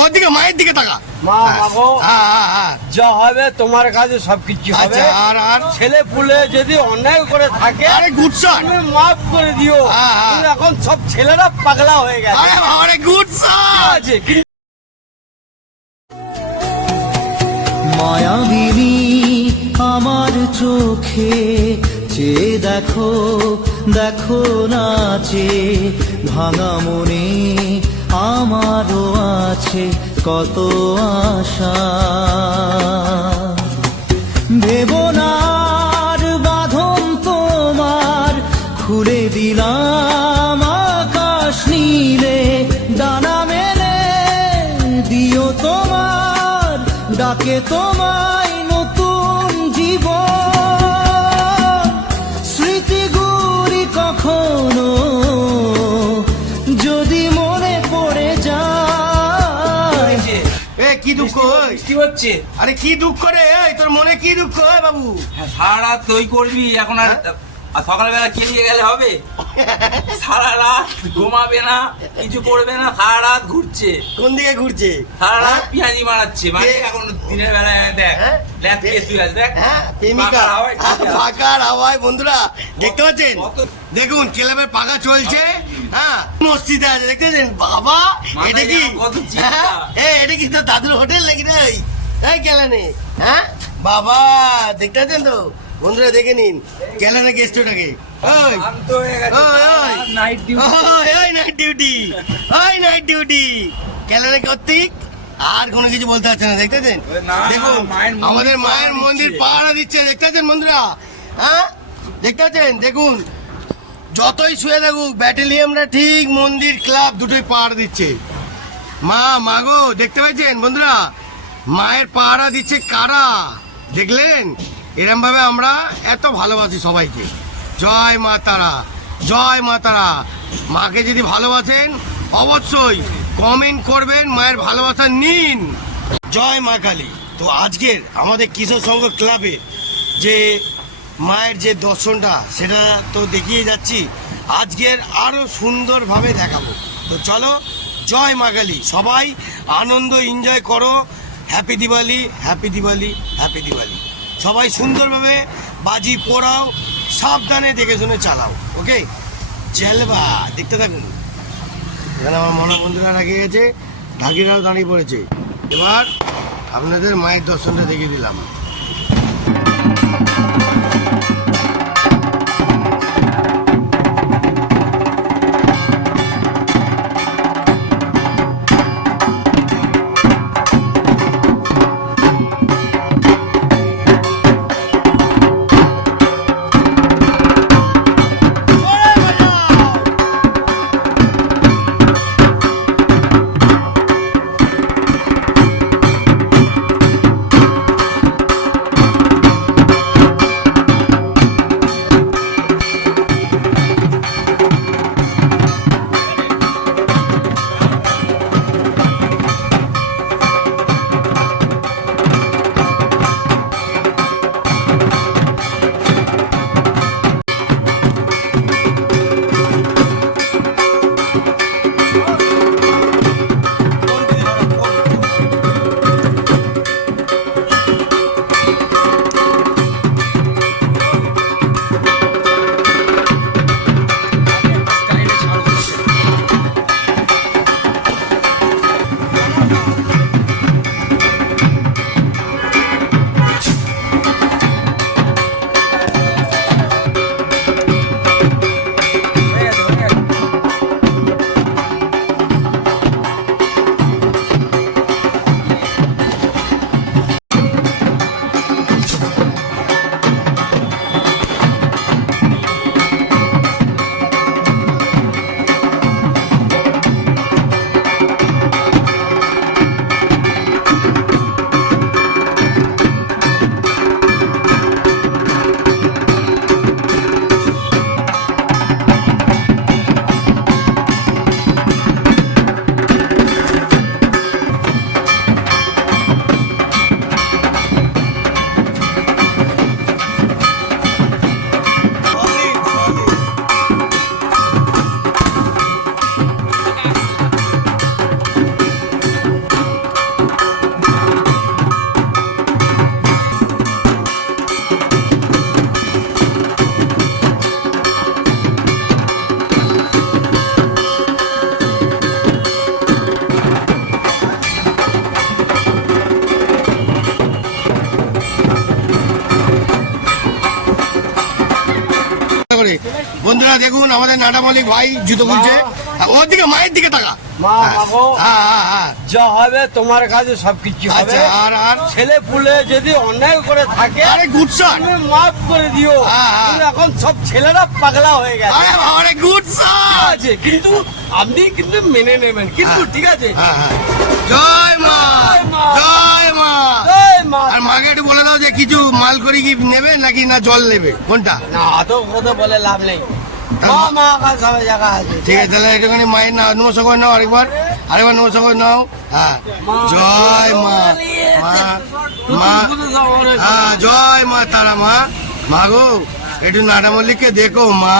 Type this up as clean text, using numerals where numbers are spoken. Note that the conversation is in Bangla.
ওর দিকে মায়ের দিকে তাকা। মা বাবু যা হবে তোমার কাছে সবকিছু হবে। আর আর ছেলে পুলে যদি অন্যায় করে থাকে আরে গুড শট, তুমি মাফ করে দিও। কিন্তু এখন সব ছেলেরা পাগলা হয়ে গেছে। আরে গুড শট আছে মায়াবিনী আমার চোখে চেয়ে দেখো, দেখো নাচে ভাঙা মনে আমারও আছে কত আশা। ভেবনার বাঁধন তোমার খুলে দিলাম আকাশ নীলে, ডানা মেলে দিও তোমার ডাকে তোমায় নতুন জীবন। স্মৃতিগুলি কখনো যদি মনে পড়ে যায়। এ কি দুঃখ বৃষ্টি হচ্ছে। আরে কি দুঃখ রে তোর মনে, কি দুঃখ বাবু? সারা রাত তুই করবি এখন আর সকালবেলা কে নিয়ে গেলে হবে? সারা রাত ঘুমাবে না, কিছু করবে না, সারা রাত ঘুরছে। কোন দিকে ঘুরছে? সারা রাত পিঁয়াজি মারাচ্ছে। মানে এখন দিনের বেলায় দেখ দেখ প্রেমিকা ফাঁকার হাওয়ায়। বন্ধুরা দেখতে পাচ্ছেন, দেখুন ক্লাবের পাখা চলছে। হ্যাঁ মসজিদে আছে দেখতে পাচ্ছেন। বাবা এটা কি, এটা কি তো দাদুর হোটেল নাকি রে? এই কেলানে হ্যাঁ বাবা দেখতে পাচ্ছেন তো বন্ধুরা, দেখে নিন কেলানে গেস্টটাকে। নাইট ডিউটি কেলানে কর্তৃক আর কোনো কিছু বলতে পারছে না। দেখতে পাচ্ছেন, দেখুন আমাদের মায়ের মন্দির পাহারা দিচ্ছে। দেখতে পাচ্ছেন বন্ধুরা, হ্যাঁ দেখতে পাচ্ছেন, দেখুন যতই শুয়ে থাকুক ব্যাটালিয়ামরা ঠিক মন্দির ক্লাব দুটোই পাহারা দিচ্ছে। মা গো দেখতে পাচ্ছেন বন্ধুরা, মায়ের পাহারা দিচ্ছে কারা দেখলেন? এরম ভাবে আমরা এত ভালোবাসি সবাইকে। জয় মা তারা, জয় মা তারা। মাকে যদি ভালোবাসেন অবশ্যই কমেন্ট করবেন, মায়ের ভালোবাসা নিন। জয় মা কালী। তো আজকের আমাদের কিশোর সংঘ ক্লাবে যে মায়ের যে দর্শনটা সেটা তো দেখিয়ে যাচ্ছি, আজকের আরও সুন্দরভাবে দেখাবো। তো চলো, জয় মা কালী। সবাই আনন্দ এনজয় করো। Happy Diwali, happy Diwali, happy Diwali. সবাই সুন্দরভাবে বাজি পোড়াও, সাবধানে দেখে শুনে চালাও। ওকে চলবা, দেখতে থাকুন। এখানে আমার মনে বন্ধুরা রাখে গেছে, ঢাকিরাও দাঁড়িয়ে পড়েছে। এবার আপনাদের মায়ের দর্শনটা দেখিয়ে দিলাম। বন্ধুরা দেখুন আমাদের নাটা মল্লিক ভাই জুতো খুলছে ওর দিকে মায়ের দিকে তাকা মা মাগো হ্যাঁ হ্যাঁ হ্যাঁ যা হবে তোমার কাছে সবকিছু হবে। আচ্ছা আর ছেলে পুলে যদি অন্যায় করে থাকে আরে গুড শট তুমি মাফ করে দিও। হ্যাঁ, হ্যাঁ। কিন্তু এখন সব ছেলেরা পাগলা হয়ে গেছে। আরে বাবা রে গুড ঠিক শট আছে, কিন্তু আপনি কিন্তু মেনে নেবেন কিন্তু, ঠিক আছে? হ্যাঁ হ্যাঁ জয় মা জয় মা। জয় মা এই মা, আর মাকে একটু বলে দাও যে কিছু মাল করি কি নেবে নাকি না জল নেবে কোনটা না তো কথা বলে লাভ নেই। তা মা মা- মা কাছে সবাই জায়গা আছে। ঠিক আছে তাহলে একটুখানি মায়ের না নমস্কার করে নাও আরেকবার নমস্কার করে নাও হ্যাঁ জয় মা মা মা হ্যাঁ জয় মা তারা মা গো একটু নাটা মল্লিককে দেখো মা